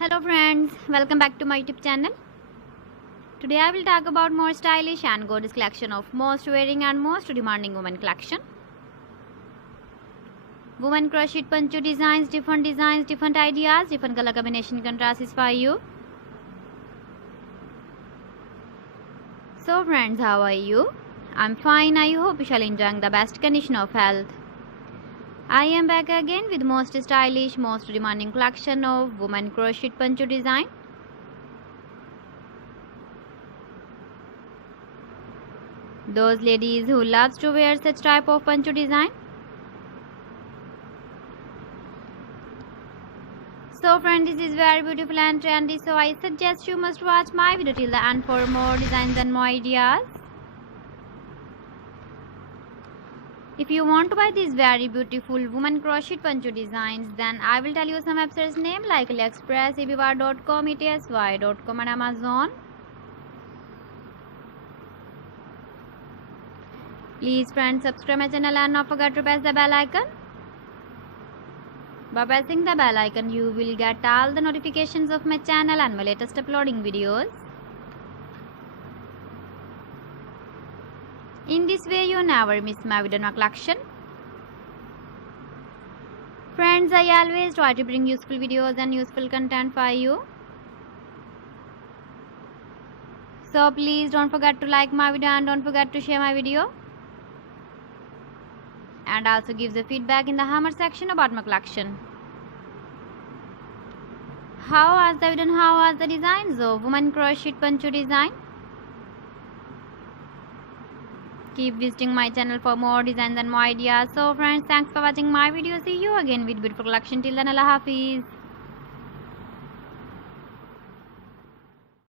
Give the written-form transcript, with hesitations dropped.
Hello friends, welcome back to my YouTube channel. Today I will talk about more stylish and gorgeous collection of most wearing and most demanding women collection. Women crochet poncho designs, different ideas, different color combination contrasts for you. So friends, how are you? I'm fine. I hope you shall enjoying the best condition of health. I am back again with most stylish, most demanding collection of women crochet poncho design. Those ladies who loves to wear such type of poncho design. So friend, this is very beautiful and trendy, so I suggest you must watch my video till the end for more designs and more ideas. If you want to buy these very beautiful woman crochet poncho designs, then I will tell you some websites name like AliExpress, eBay.com, etsy.com and Amazon. Please friends, subscribe my channel and not forget to press the bell icon. By pressing the bell icon, you will get all the notifications of my channel and my latest uploading videos. In this way, you never miss my video or collection. Friends, I always try to bring useful videos and useful content for you. So please don't forget to like my video and don't forget to share my video. And also give the feedback in the comment section about my collection. How was the video and how was the designs of woman crochet poncho design? Keep visiting my channel for more designs and more ideas. So friends, thanks for watching my video. See you again with beautiful collection. Till then, Allah Hafiz.